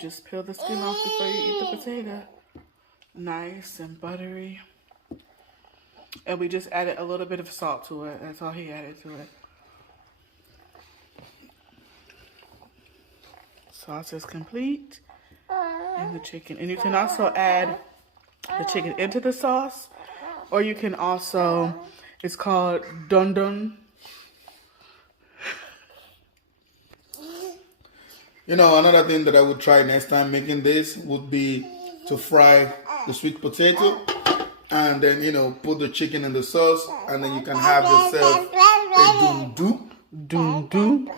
just peel the skin off before you eat the potato. Nice and buttery. And we just added a little bit of salt to it. That's all he added to it. Sauce is complete. And the chicken. And you can also add the chicken into the sauce. Or you can also, it's called dun dun. You know, another thing that I would try next time making this would be to fry the sweet potato and then, you know, put the chicken in the sauce and then you can have yourself a dum-dum. Dum dum.